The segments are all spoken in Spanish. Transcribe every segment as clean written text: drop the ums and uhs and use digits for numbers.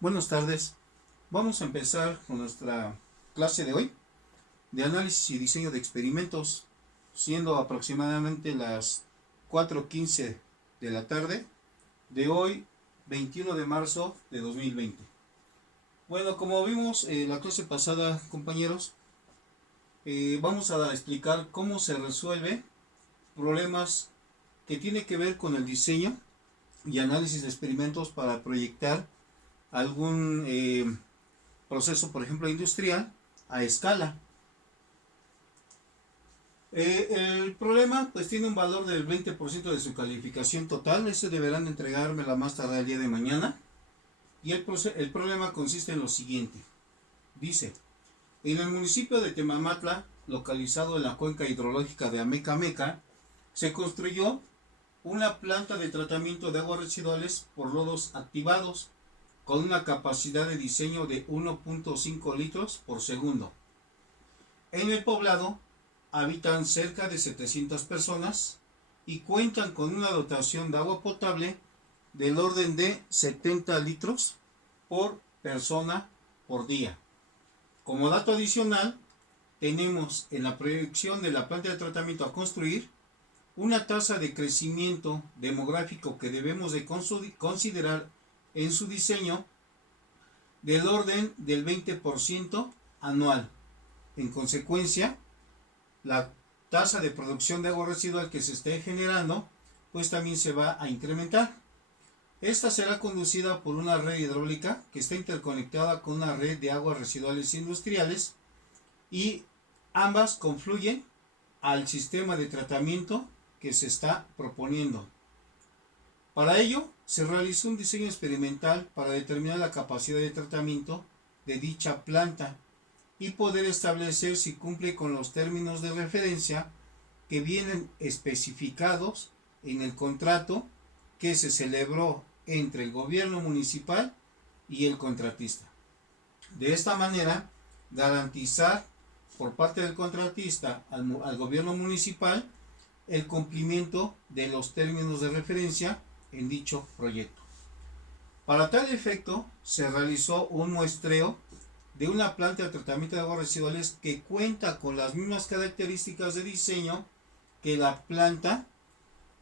Buenas tardes. Vamos a empezar con nuestra clase de hoy de análisis y diseño de experimentos, siendo aproximadamente las 4:15 de la tarde de hoy, 21 de marzo de 2020. Bueno, como vimos en la clase pasada, compañeros, vamos a explicar cómo se resuelve problemas que tienen que ver con el diseño y análisis de experimentos para proyectar algún proceso, por ejemplo, industrial a escala. El problema pues tiene un valor del 20% de su calificación total. Ese deberán entregármela más tarde el día de mañana. Y el problema consiste en lo siguiente. Dice, en el municipio de Temamatla, localizado en la cuenca hidrológica de Amecameca, se construyó una planta de tratamiento de aguas residuales por lodos activados con una capacidad de diseño de 1.5 litros por segundo. En el poblado habitan cerca de 700 personas y cuentan con una dotación de agua potable del orden de 70 litros por persona por día. Como dato adicional, tenemos en la proyección de la planta de tratamiento a construir una tasa de crecimiento demográfico que debemos de considerar en su diseño del orden del 20% anual. En consecuencia, la tasa de producción de agua residual que se esté generando pues también se va a incrementar. Esta será conducida por una red hidráulica que está interconectada con una red de aguas residuales industriales y ambas confluyen al sistema de tratamiento que se está proponiendo. Para ello, se realizó un diseño experimental para determinar la capacidad de tratamiento de dicha planta y poder establecer si cumple con los términos de referencia que vienen especificados en el contrato que se celebró entre el gobierno municipal y el contratista. De esta manera, garantizar por parte del contratista al gobierno municipal el cumplimiento de los términos de referencia en dicho proyecto. Para tal efecto, se realizó un muestreo de una planta de tratamiento de aguas residuales que cuenta con las mismas características de diseño que la planta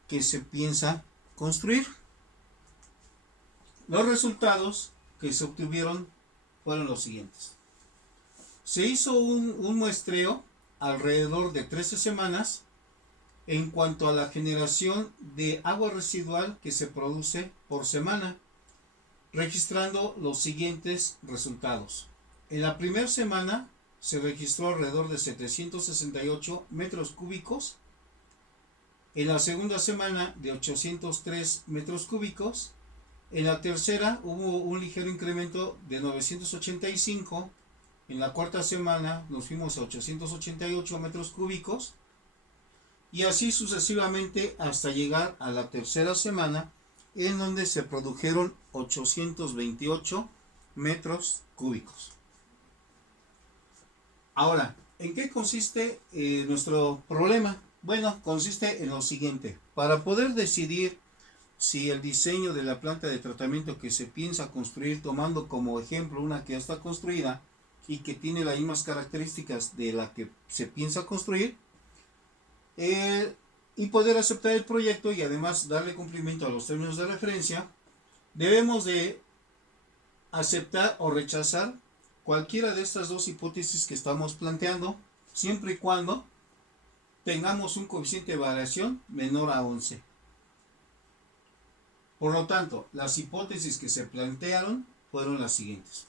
que se piensa construir. Los resultados que se obtuvieron fueron los siguientes. Se hizo un muestreo alrededor de 13 semanas en cuanto a la generación de agua residual que se produce por semana, registrando los siguientes resultados. En la primera semana se registró alrededor de 768 metros cúbicos, en la segunda semana de 803 metros cúbicos, en la tercera hubo un ligero incremento de 985, en la cuarta semana nos fuimos a 888 metros cúbicos, y así sucesivamente hasta llegar a la tercera semana en donde se produjeron 828 metros cúbicos. Ahora, ¿en qué consiste nuestro problema? Bueno, consiste en lo siguiente. Para poder decidir si el diseño de la planta de tratamiento que se piensa construir, tomando como ejemplo una que ya está construida y que tiene las mismas características de la que se piensa construir, y poder aceptar el proyecto y además darle cumplimiento a los términos de referencia, debemos de aceptar o rechazar cualquiera de estas dos hipótesis que estamos planteando, siempre y cuando tengamos un coeficiente de variación menor a 11. Por lo tanto, las hipótesis que se plantearon fueron las siguientes.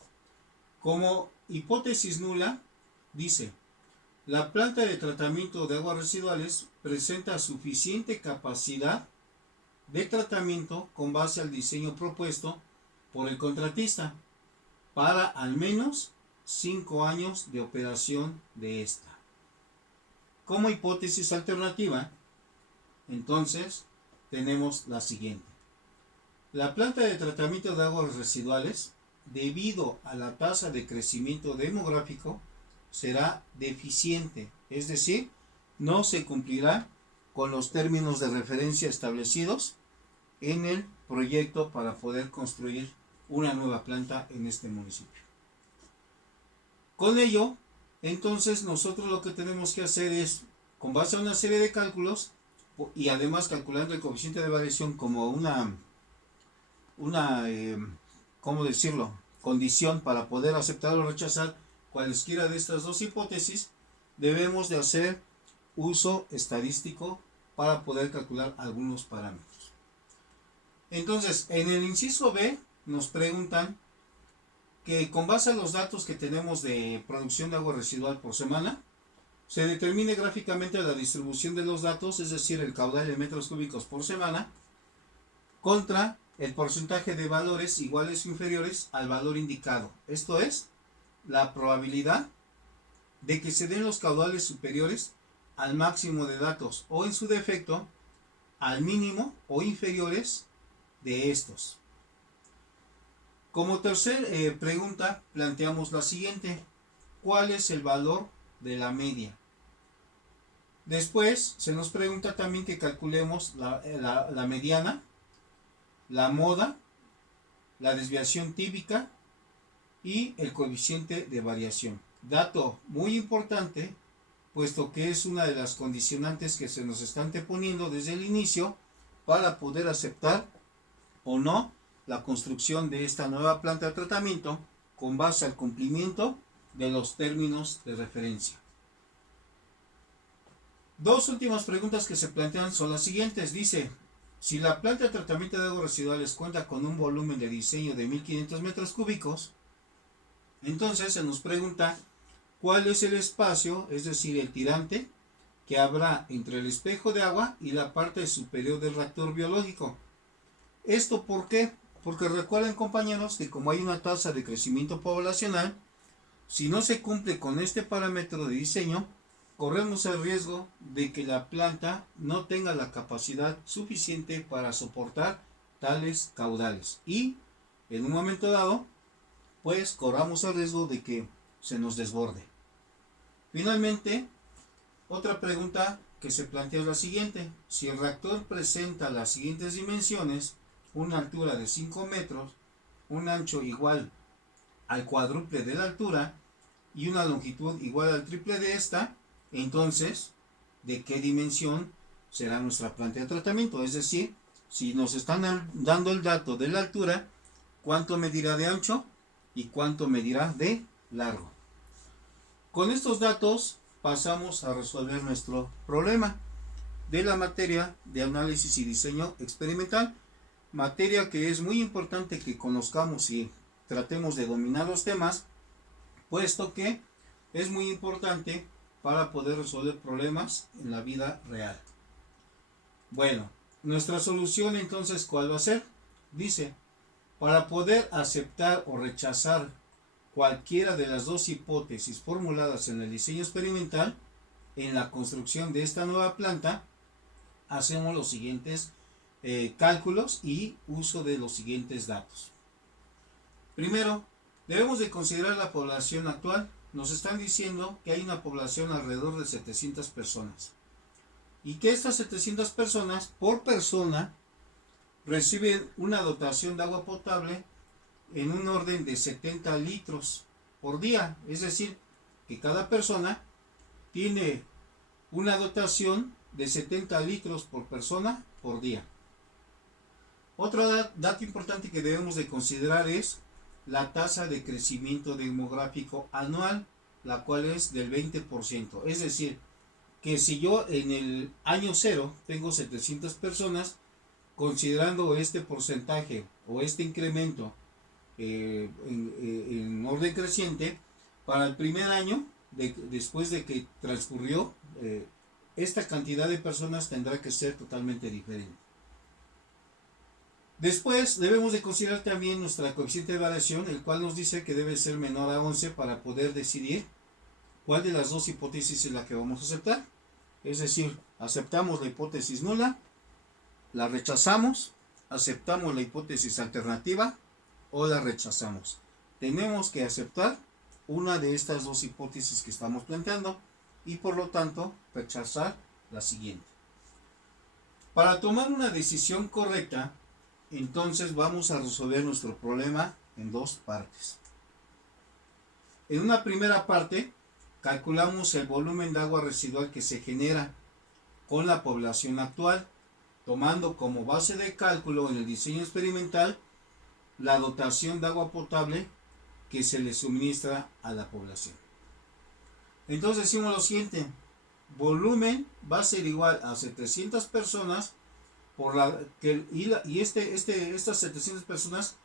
Como hipótesis nula, dice: la planta de tratamiento de aguas residuales presenta suficiente capacidad de tratamiento con base al diseño propuesto por el contratista para al menos 5 años de operación de esta. Como hipótesis alternativa, entonces, tenemos la siguiente. La planta de tratamiento de aguas residuales, debido a la tasa de crecimiento demográfico, será deficiente, es decir, no se cumplirá con los términos de referencia establecidos en el proyecto para poder construir una nueva planta en este municipio. Con ello, entonces nosotros lo que tenemos que hacer es, con base a una serie de cálculos, y además calculando el coeficiente de variación como una ¿cómo decirlo?, condición para poder aceptar o rechazar cualesquiera de estas dos hipótesis, debemos de hacer uso estadístico para poder calcular algunos parámetros. Entonces, en el inciso B nos preguntan que con base a los datos que tenemos de producción de agua residual por semana, se determine gráficamente la distribución de los datos, es decir, el caudal en metros cúbicos por semana, contra el porcentaje de valores iguales o inferiores al valor indicado. Esto es, la probabilidad de que se den los caudales superiores al máximo de datos o, en su defecto, al mínimo o inferiores de estos. Como tercer pregunta planteamos la siguiente: ¿cuál es el valor de la media? Después se nos pregunta también que calculemos la mediana, la moda, la desviación típica y el coeficiente de variación. Dato muy importante, puesto que es una de las condicionantes que se nos están anteponiendo desde el inicio para poder aceptar o no la construcción de esta nueva planta de tratamiento con base al cumplimiento de los términos de referencia. Dos últimas preguntas que se plantean son las siguientes. Dice, si la planta de tratamiento de aguas residuales cuenta con un volumen de diseño de 1500 metros cúbicos, entonces se nos pregunta cuál es el espacio, es decir, el tirante, que habrá entre el espejo de agua y la parte superior del reactor biológico. ¿Esto por qué? Porque recuerden, compañeros, que como hay una tasa de crecimiento poblacional, si no se cumple con este parámetro de diseño, corremos el riesgo de que la planta no tenga la capacidad suficiente para soportar tales caudales y en un momento dado, pues corramos el riesgo de que se nos desborde. Finalmente, otra pregunta que se plantea es la siguiente: si el reactor presenta las siguientes dimensiones, una altura de 5 metros, un ancho igual al cuádruple de la altura y una longitud igual al triple de esta, entonces, ¿de qué dimensión será nuestra planta de tratamiento? Es decir, si nos están dando el dato de la altura, ¿cuánto medirá de ancho y cuánto medirá de largo? Con estos datos pasamos a resolver nuestro problema de la materia de análisis y diseño experimental, materia que es muy importante que conozcamos y tratemos de dominar los temas, puesto que es muy importante para poder resolver problemas en la vida real. Bueno, nuestra solución entonces, ¿cuál va a ser? Dice, para poder aceptar o rechazar cualquiera de las dos hipótesis formuladas en el diseño experimental, en la construcción de esta nueva planta, hacemos los siguientes cálculos y uso de los siguientes datos. Primero, debemos de considerar la población actual. Nos están diciendo que hay una población alrededor de 700 personas y que estas 700 personas por persona reciben una dotación de agua potable en un orden de 70 litros por día, es decir, que cada persona tiene una dotación de 70 litros por persona por día. Otro dato importante que debemos de considerar es la tasa de crecimiento demográfico anual, la cual es del 20%. Es decir, que si yo en el año 0 tengo 700 personas, considerando este porcentaje o este incremento en orden creciente, para el primer año, después de que transcurrió, esta cantidad de personas tendrá que ser totalmente diferente. Después debemos de considerar también nuestra coeficiente de variación, el cual nos dice que debe ser menor a 11 para poder decidir cuál de las dos hipótesis es la que vamos a aceptar. Es decir, aceptamos la hipótesis nula, la rechazamos, aceptamos la hipótesis alternativa o la rechazamos. Tenemos que aceptar una de estas dos hipótesis que estamos planteando y por lo tanto rechazar la siguiente. Para tomar una decisión correcta, Entonces vamos a resolver nuestro problema en dos partes. En una primera parte calculamos el volumen de agua residual que se genera con la población actual, tomando como base de cálculo en el diseño experimental la dotación de agua potable que se le suministra a la población. Entonces decimos lo siguiente: volumen va a ser igual a 700 personas por estas 700 personas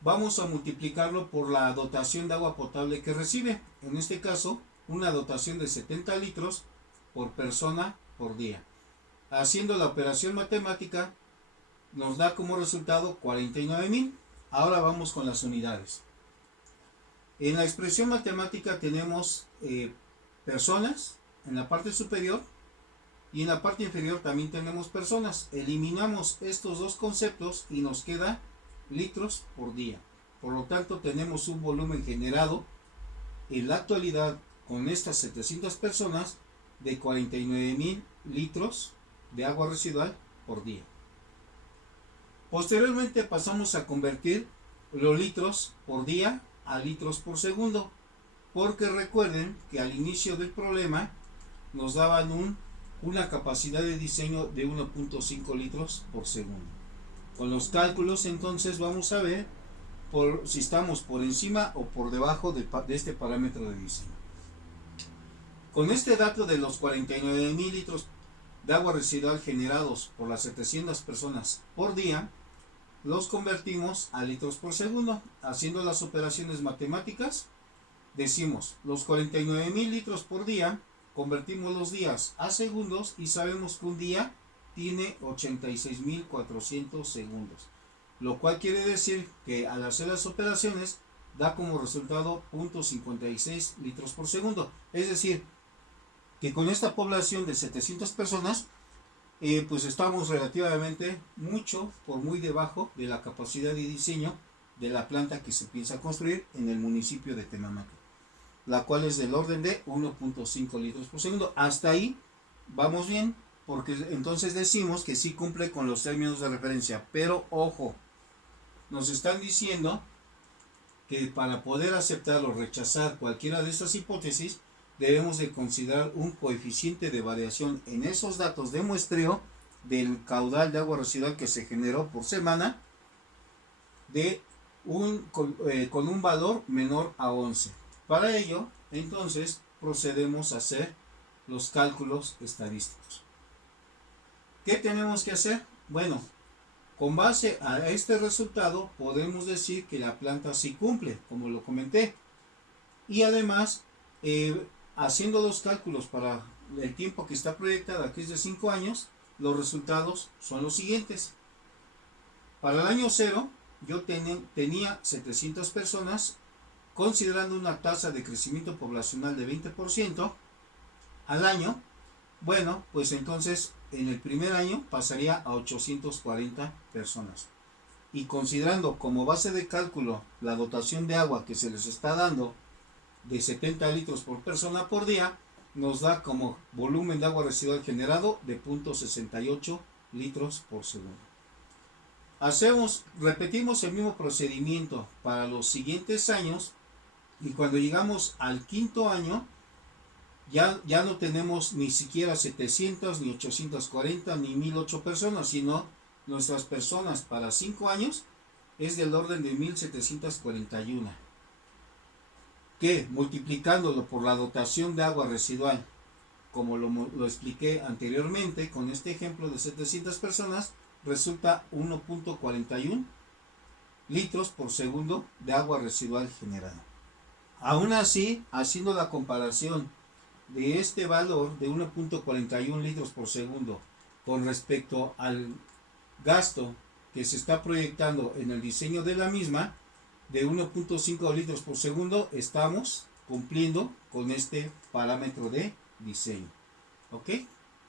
vamos a multiplicarlo por la dotación de agua potable que recibe. En este caso, una dotación de 70 litros por persona por día. Haciendo la operación matemática nos da como resultado 49,000. Ahora vamos con las unidades. En la expresión matemática tenemos personas en la parte superior y en la parte inferior también tenemos personas. Eliminamos estos dos conceptos y nos queda litros por día. Por lo tanto, tenemos un volumen generado en la actualidad con estas 700 personas de 49,000 litros de agua residual por día. Posteriormente pasamos a convertir los litros por día a litros por segundo, porque recuerden que al inicio del problema nos daban una capacidad de diseño de 1.5 litros por segundo. Con los cálculos entonces vamos a ver si estamos por encima o por debajo de este parámetro de diseño. Con este dato de los 49,000 litros de agua residual generados por las 700 personas por día, los convertimos a litros por segundo. Haciendo las operaciones matemáticas, decimos los 49,000 litros por día, convertimos los días a segundos y sabemos que un día tiene 86,400 segundos, lo cual quiere decir que al hacer las operaciones da como resultado 0.56 litros por segundo. Es decir, que con esta población de 700 personas pues estamos relativamente muy debajo de la capacidad de diseño de la planta que se piensa construir en el municipio de Tenamaco, la cual es del orden de 1.5 litros por segundo. Hasta ahí vamos bien, porque entonces decimos que sí cumple con los términos de referencia. Pero ojo, nos están diciendo que para poder aceptar o rechazar cualquiera de estas hipótesis debemos de considerar un coeficiente de variación en esos datos de muestreo del caudal de agua residual que se generó por semana con un valor menor a 11. Para ello, entonces, procedemos a hacer los cálculos estadísticos. ¿Qué tenemos que hacer? Bueno, con base a este resultado podemos decir que la planta sí cumple, como lo comenté. Y además, haciendo los cálculos para el tiempo que está proyectada, que es de 5 años, los resultados son los siguientes. Para el año 0, yo tenía 700 personas, considerando una tasa de crecimiento poblacional de 20% al año. Bueno, pues entonces en el primer año pasaría a 840 personas. Y considerando como base de cálculo la dotación de agua que se les está dando de 70 litros por persona por día, nos da como volumen de agua residual generado de 0.68 litros por segundo. Repetimos el mismo procedimiento para los siguientes años, y cuando llegamos al quinto año ya no tenemos ni siquiera 700, ni 840, ni 1008 personas, sino nuestras personas para 5 años es del orden de 1741, que multiplicándolo por la dotación de agua residual, como lo expliqué anteriormente con este ejemplo de 700 personas, resulta 1.41 litros por segundo de agua residual generada. Aún así, haciendo la comparación de este valor de 1.41 litros por segundo con respecto al gasto que se está proyectando en el diseño de la misma, de 1.5 litros por segundo, estamos cumpliendo con este parámetro de diseño. ¿Ok?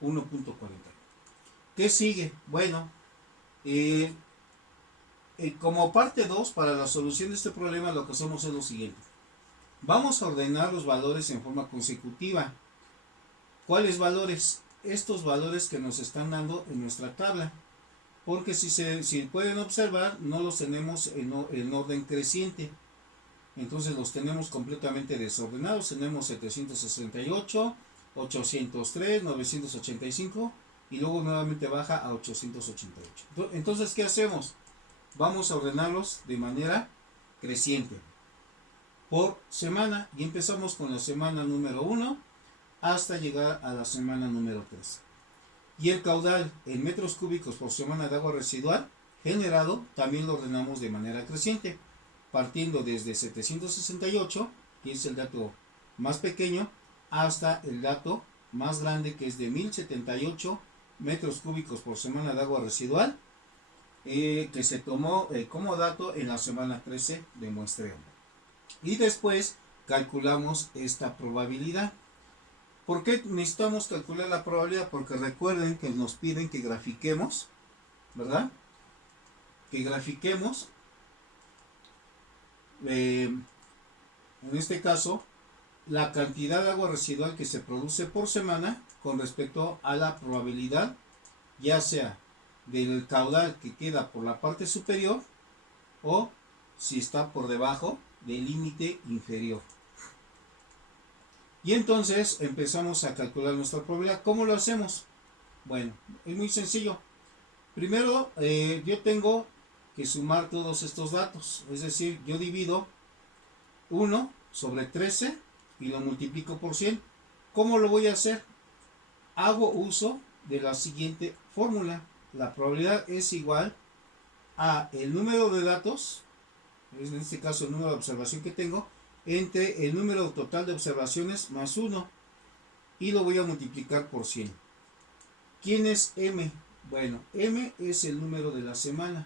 1.40. ¿Qué sigue? Bueno, como parte 2, para la solución de este problema, lo que hacemos es lo siguiente. Vamos a ordenar los valores en forma consecutiva. ¿Cuáles valores? Estos valores que nos están dando en nuestra tabla. porque si pueden observar, no los tenemos en orden creciente. Entonces los tenemos completamente desordenados. Tenemos 768, 803, 985 y luego nuevamente baja a 888. Entonces, ¿qué hacemos? Vamos a ordenarlos de manera creciente por semana y empezamos con la semana número 1 hasta llegar a la semana número 3. Y el caudal en metros cúbicos por semana de agua residual generado también lo ordenamos de manera creciente, partiendo desde 768, que es el dato más pequeño, hasta el dato más grande, que es de 1078 metros cúbicos por semana de agua residual, que se tomó como dato en la semana 13 de muestreo. Y después calculamos esta probabilidad. ¿Por qué necesitamos calcular la probabilidad? Porque recuerden que nos piden que grafiquemos, ¿verdad? Que grafiquemos, en este caso, la cantidad de agua residual que se produce por semana con respecto a la probabilidad, ya sea del caudal que queda por la parte superior o si está por debajo del límite inferior. Y entonces empezamos a calcular nuestra probabilidad. ¿Cómo lo hacemos? Bueno, es muy sencillo. Primero, yo tengo que sumar todos estos datos. Es decir, yo divido 1 sobre 13 y lo multiplico por 100. ¿Cómo lo voy a hacer? Hago uso de la siguiente fórmula. La probabilidad es igual a el número de datos, en este caso el número de observación que tengo, entre el número total de observaciones más 1 y lo voy a multiplicar por 100. ¿Quién es M? Bueno, M es el número de la semana.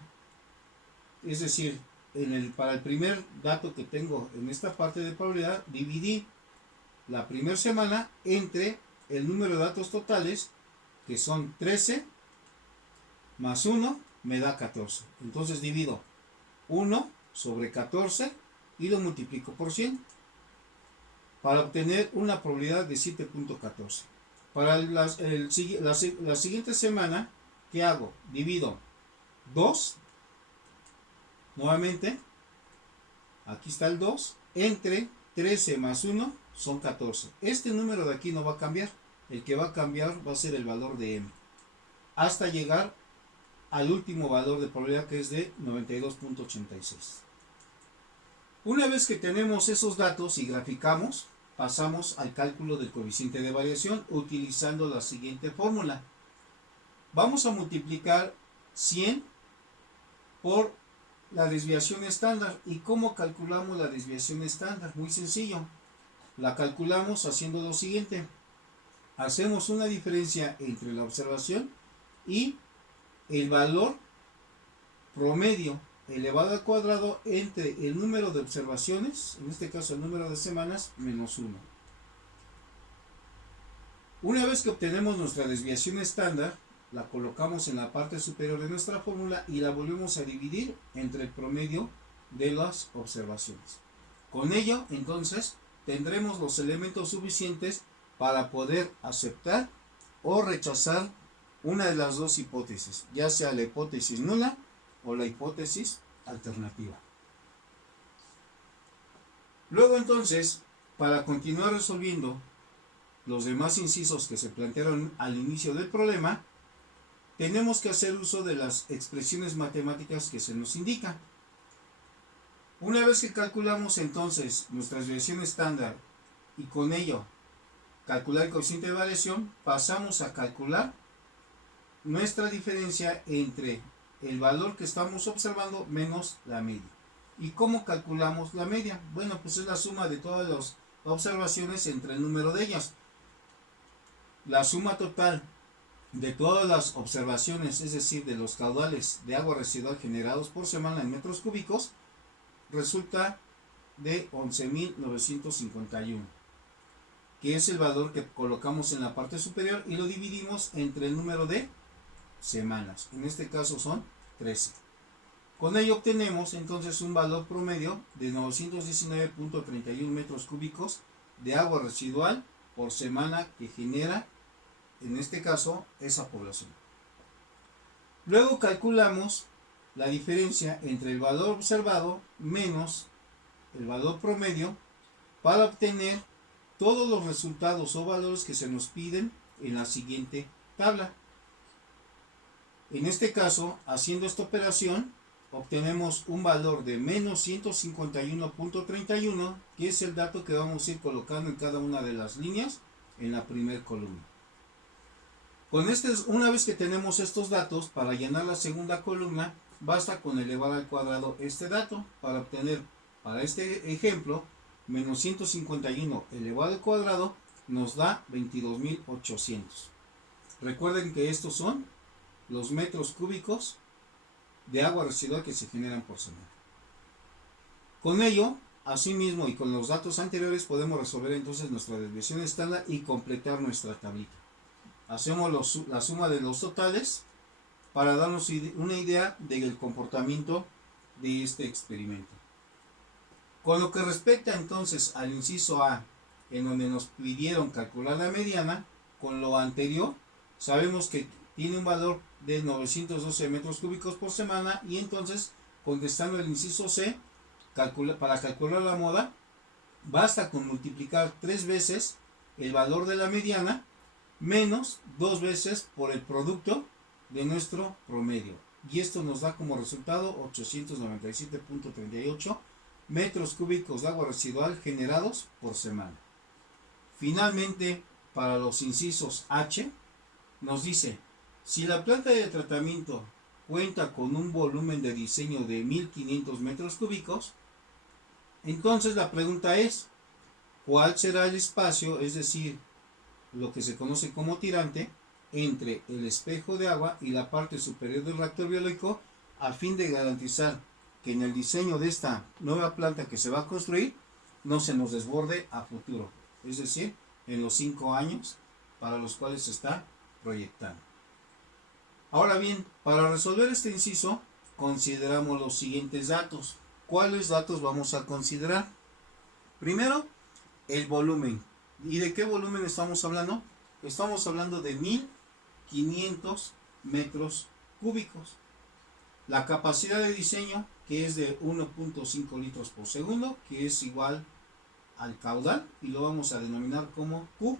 Es decir, para el primer dato que tengo en esta parte de probabilidad, dividí la primera semana entre el número de datos totales, que son 13 más 1 me da 14. Entonces divido 1 sobre 14 y lo multiplico por 100 para obtener una probabilidad de 7.14. Para la siguiente semana, ¿qué hago? Divido 2, nuevamente, aquí está el 2, entre 13 más 1 son 14. Este número de aquí no va a cambiar. El que va a cambiar va a ser el valor de M, hasta llegar al último valor de probabilidad, que es de 92.86. Una vez que tenemos esos datos y graficamos, pasamos al cálculo del coeficiente de variación utilizando la siguiente fórmula. Vamos a multiplicar 100 por la desviación estándar. ¿Y cómo calculamos la desviación estándar? Muy sencillo. La calculamos haciendo lo siguiente. Hacemos una diferencia entre la observación y el valor promedio elevado al cuadrado entre el número de observaciones, en este caso el número de semanas, menos 1. Una vez que obtenemos nuestra desviación estándar, la colocamos en la parte superior de nuestra fórmula y la volvemos a dividir entre el promedio de las observaciones. Con ello, entonces, tendremos los elementos suficientes para poder aceptar o rechazar una de las dos hipótesis, ya sea la hipótesis nula o la hipótesis alternativa. Luego, entonces, para continuar resolviendo los demás incisos que se plantearon al inicio del problema, tenemos que hacer uso de las expresiones matemáticas que se nos indican. Una vez que calculamos entonces nuestra desviación estándar y con ello calcular el coeficiente de variación, pasamos a calcular nuestra diferencia entre el valor que estamos observando menos la media. ¿Y cómo calculamos la media? Bueno, pues es la suma de todas las observaciones entre el número de ellas. La suma total de todas las observaciones, es decir, de los caudales de agua residual generados por semana en metros cúbicos, resulta de 11.951, que es el valor que colocamos en la parte superior y lo dividimos entre el número de semanas. En este caso son 13. Con ello obtenemos entonces un valor promedio de 919.31 metros cúbicos de agua residual por semana que genera, en este caso, esa población. Luego calculamos la diferencia entre el valor observado menos el valor promedio para obtener todos los resultados o valores que se nos piden en la siguiente tabla. En este caso, haciendo esta operación, obtenemos un valor de menos 151.31, que es el dato que vamos a ir colocando en cada una de las líneas en la primera columna. Una vez que tenemos estos datos, para llenar la segunda columna, basta con elevar al cuadrado este dato para obtener, para este ejemplo, menos 151 elevado al cuadrado nos da 22.800. Recuerden que estos son los metros cúbicos de agua residual que se generan por semana. Con ello, asimismo y con los datos anteriores, podemos resolver entonces nuestra desviación estándar y completar nuestra tablita. Hacemos la suma de los totales para darnos una idea del comportamiento de este experimento. Con lo que respecta entonces al inciso A, en donde nos pidieron calcular la mediana, con lo anterior sabemos que tiene un valor de 912 metros cúbicos por semana, y entonces, contestando el inciso C, para calcular la moda, basta con multiplicar 3 veces el valor de la mediana menos 2 veces por el producto de nuestro promedio, y esto nos da como resultado 897.38 metros cúbicos de agua residual generados por semana. Finalmente, para los incisos H, nos dice: si la planta de tratamiento cuenta con un volumen de diseño de 1500 metros cúbicos, entonces la pregunta es: ¿cuál será el espacio, es decir, lo que se conoce como tirante, entre el espejo de agua y la parte superior del reactor biológico, a fin de garantizar que en el diseño de esta nueva planta que se va a construir no se nos desborde a futuro, es decir, en los 5 años para los cuales se está proyectando? Ahora bien, para resolver este inciso consideramos los siguientes datos. ¿Cuáles datos vamos a considerar? Primero, el volumen. ¿Y de qué volumen estamos hablando? Estamos hablando de 1500 metros cúbicos. La capacidad de diseño, que es de 1.5 litros por segundo, que es igual al caudal, y lo vamos a denominar como Q.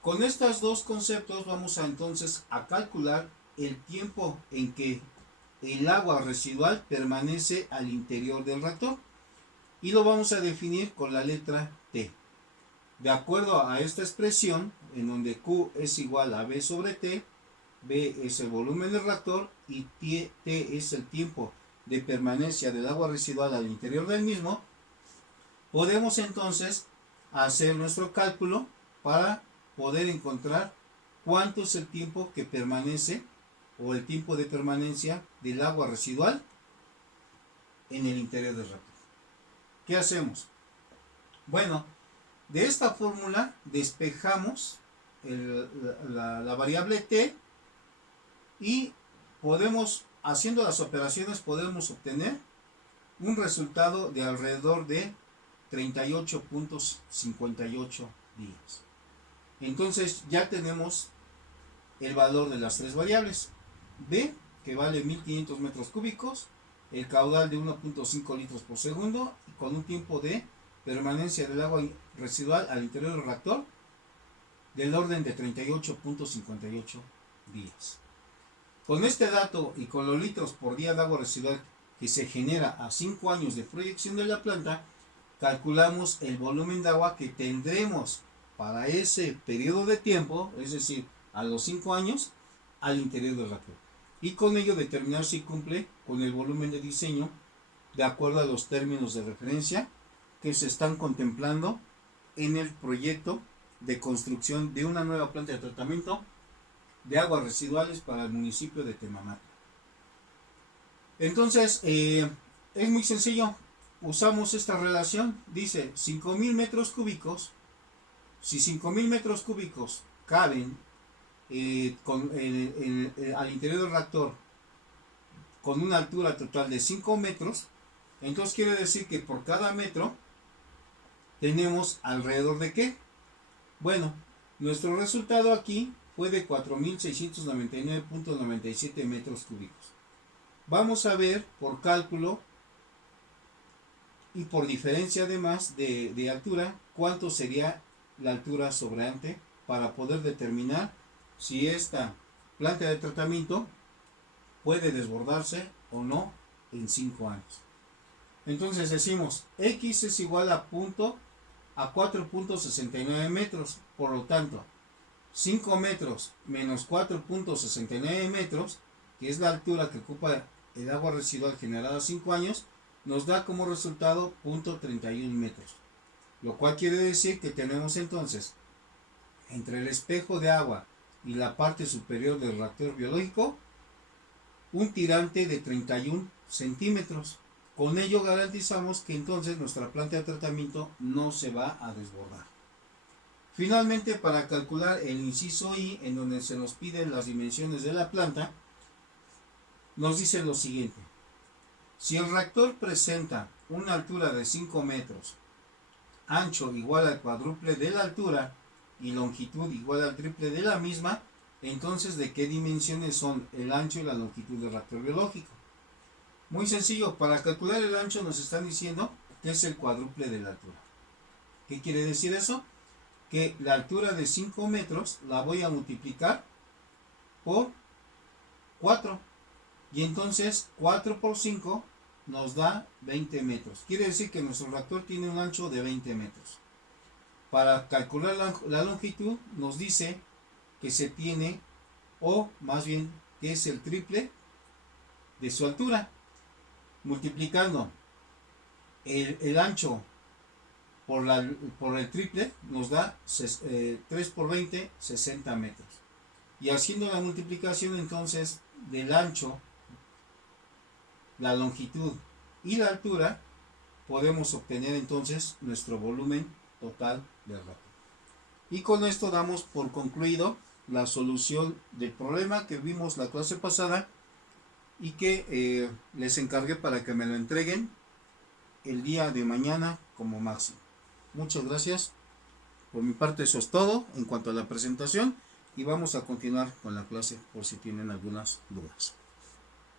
Con estos dos conceptos vamos entonces a calcular el tiempo en que el agua residual permanece al interior del reactor, y lo vamos a definir con la letra T. De acuerdo a esta expresión, en donde Q es igual a B sobre T, B es el volumen del reactor y T es el tiempo de permanencia del agua residual al interior del mismo, podemos entonces hacer nuestro cálculo para poder encontrar cuánto es el tiempo que permanece, o el tiempo de permanencia del agua residual en el interior del reactor. ¿Qué hacemos? Bueno, de esta fórmula despejamos la variable T, y podemos, haciendo las operaciones, podemos obtener un resultado de alrededor de 38.58 días. Entonces ya tenemos el valor de las tres variables: B, que vale 1500 metros cúbicos, el caudal de 1.5 litros por segundo, y con un tiempo de permanencia del agua residual al interior del reactor del orden de 38.58 días. Con este dato y con los litros por día de agua residual que se genera a 5 años de proyección de la planta, calculamos el volumen de agua que tendremos para ese periodo de tiempo, es decir, a los 5 años, al interior del reactor. Y con ello determinar si cumple con el volumen de diseño de acuerdo a los términos de referencia que se están contemplando en el proyecto de construcción de una nueva planta de tratamiento de aguas residuales para el municipio de Temamatla. Entonces, es muy sencillo. Usamos esta relación. Dice 5000 metros cúbicos. Si 5000 metros cúbicos caben al interior del reactor con una altura total de 5 metros, entonces quiere decir que por cada metro tenemos alrededor de ¿qué? Bueno, nuestro resultado aquí fue de 4.699.97 metros cúbicos. Vamos a ver por cálculo y por diferencia además de altura, cuánto sería la altura sobrante para poder determinar si esta planta de tratamiento puede desbordarse o no en 5 años. Entonces decimos X es igual a 4.69 metros, por lo tanto 5 metros menos 4.69 metros, que es la altura que ocupa el agua residual generada a 5 años, nos da como resultado 0.31 metros, lo cual quiere decir que tenemos entonces entre el espejo de agua y la parte superior del reactor biológico un tirante de 31 centímetros. Con ello garantizamos que entonces nuestra planta de tratamiento no se va a desbordar. Finalmente, para calcular el inciso I, en donde se nos piden las dimensiones de la planta, nos dice lo siguiente: si el reactor presenta una altura de 5 metros, ancho igual al cuádruple de la altura y longitud igual al triple de la misma, entonces ¿de qué dimensiones son el ancho y la longitud del reactor biológico? Muy sencillo, para calcular el ancho nos están diciendo que es el cuádruple de la altura. ¿Qué quiere decir eso? Que la altura de 5 metros la voy a multiplicar por 4. Y entonces 4 por 5 nos da 20 metros. Quiere decir que nuestro reactor tiene un ancho de 20 metros. Para calcular la longitud nos dice que se tiene, o más bien que es el triple de su altura. Multiplicando el ancho por el triple nos da 3 por 20, 60 metros. Y haciendo la multiplicación entonces del ancho, la longitud y la altura, podemos obtener entonces nuestro volumen total del reactor. Y con esto damos por concluido la solución del problema que vimos la clase pasada y que les encargué para que me lo entreguen el día de mañana como máximo. Muchas gracias. Por mi parte eso es todo en cuanto a la presentación y vamos a continuar con la clase por si tienen algunas dudas.